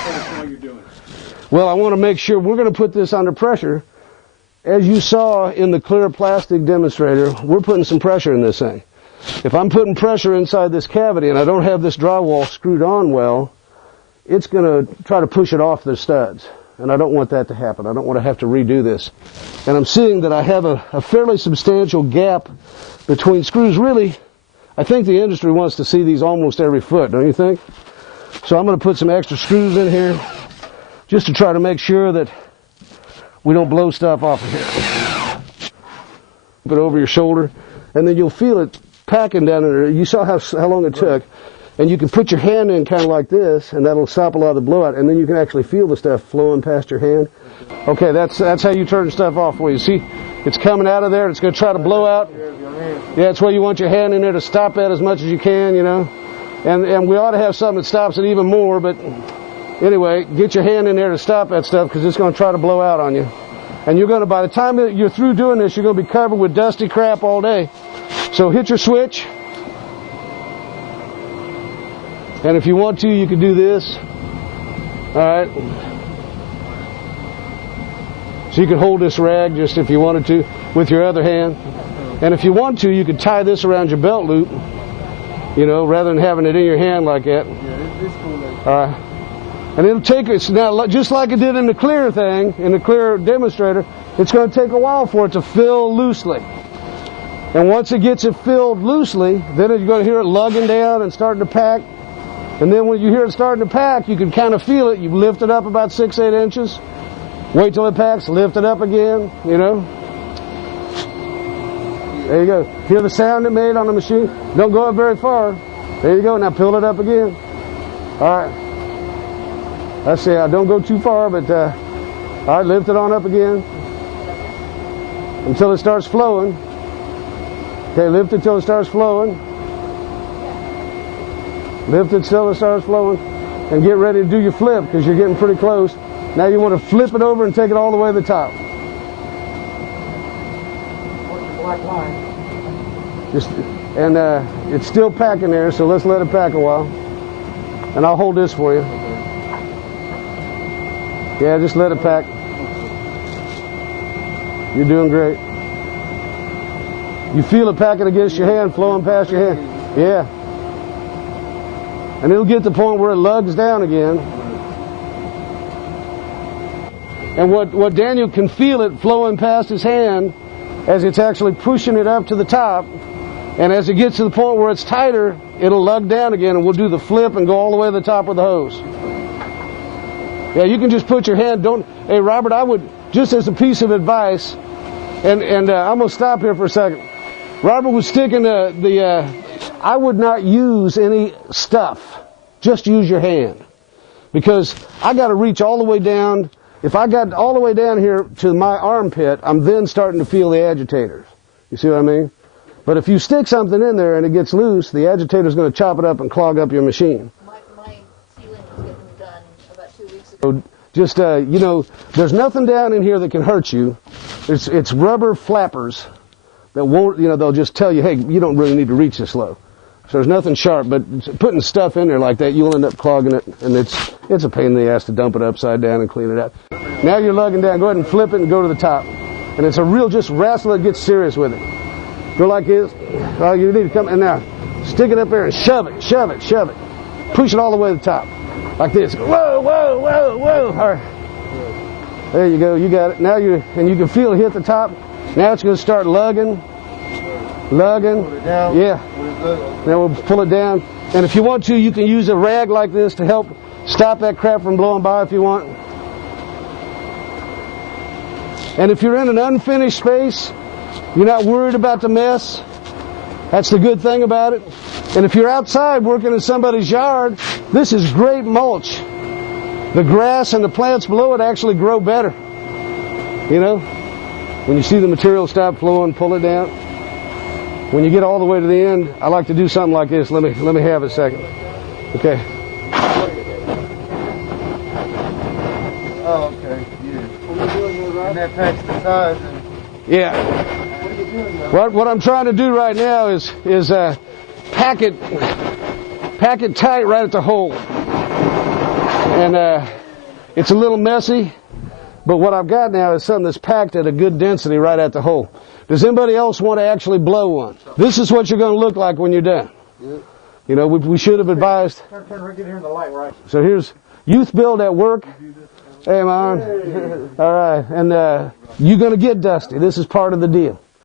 while you're doing it? Well, I want to make sure we're going to put this under pressure. As you saw in the clear plastic demonstrator, we're putting some pressure in this thing. If I'm putting pressure inside this cavity and I don't have this drywall screwed on well, it's going to try to push it off the studs. And I don't want that to happen. I don't want to have to redo this. And I'm seeing that I have a fairly substantial gap between screws. Really, I think the industry wants to see these almost every foot, don't you think? So I'm going to put some extra screws in here just to try to make sure that we don't blow stuff off of here. Put it over your shoulder, and then you'll feel it packing down in there. You saw how long it took. And you can put your hand in kind of like this, and that'll stop a lot of the blowout, and then you can actually feel the stuff flowing past your hand. Okay, that's how you turn stuff off for you. See, it's coming out of there. It's going to try to blow out. Yeah, that's where you want your hand in there to stop that as much as you can, you know. And we ought to have something that stops it even more, but anyway, get your hand in there to stop that stuff because it's going to try to blow out on you. And you're going to, by the time that you're through doing this, you're going to be covered with dusty crap all day. So hit your switch. And if you want to, you can do this. All right. So you can hold this rag just if you wanted to with your other hand. And if you want to, you could tie this around your belt loop, you know, rather than having it in your hand like that. Yeah, it's cool. All right. And it'll take us now, just like it did in the clear thing, in the clear demonstrator, it's going to take a while for it to fill loosely. And once it gets it filled loosely, then you're going to hear it lugging down and starting to pack. And then when you hear it starting to pack, you can kind of feel it. You lift it up about 6-8 inches. Wait till it packs, lift it up again, you know. There you go. Hear the sound it made on the machine? Don't go up very far. There you go. Now pull it up again. All right. Let's see. I don't go too far, but all right, lift it on up again until it starts flowing. Okay, lift it till it starts flowing. Lift it till it starts flowing, and get ready to do your flip because you're getting pretty close. Now you want to flip it over and take it all the way to the top. What's your black line? And it's still packing there, so let's let it pack a while. And I'll hold this for you. Yeah, just let it pack. You're doing great. You feel it packing against your hand, flowing past your hand. Yeah. And it'll get to the point where it lugs down again. And what Daniel can feel it flowing past his hand as it's actually pushing it up to the top. And as it gets to the point where it's tighter, it'll lug down again, and we'll do the flip and go all the way to the top with the hose. Yeah, you can just put your hand, hey Robert, I would, just as a piece of advice, and I'm going to stop here for a second. Robert was sticking I would not use any stuff. Just use your hand. Because I got to reach all the way down. If I got all the way down here to my armpit, I'm then starting to feel the agitators. You see what I mean? But if you stick something in there and it gets loose, the agitator's going to chop it up and clog up your machine. My ceiling was getting done about 2 weeks ago. So just, you know, there's nothing down in here that can hurt you. It's rubber flappers that won't, you know, they'll just tell you, hey, you don't really need to reach this low. So there's nothing sharp, but putting stuff in there like that, you'll end up clogging it, and it's a pain in the ass to dump it upside down and clean it up. Now you're lugging down. Go ahead and flip it and go to the top. And it's a real just wrestle that gets serious with it. Go like this. Oh, you need to come, and now stick it up there and shove it, shove it, shove it. Push it all the way to the top. Like this. Whoa, whoa, whoa, whoa. All right. There you go. You got it. Now you can feel it hit the top. Now it's going to start lugging. Lugging. Pull it down. Yeah. Now we'll pull it down. And if you want to, you can use a rag like this to help stop that crap from blowing by if you want. And if you're in an unfinished space, you're not worried about the mess. That's the good thing about it. And if you're outside working in somebody's yard, this is great mulch. The grass and the plants below it actually grow better. You know? When you see the material stop flowing, pull it down. When you get all the way to the end, I like to do something like this. Let me have a second. Okay. Oh, okay. Yeah. And that packs the size. Yeah. What I'm trying to do right now is pack it tight right at the hole. And it's a little messy, but what I've got now is something that's packed at a good density right at the hole. Does anybody else want to actually blow one? This is what you're going to look like when you're done. You know, we should have advised. Turn right here in the light, right? So here's youth build at work. Hey, man. All right. And you're going to get dusty. This is part of the deal.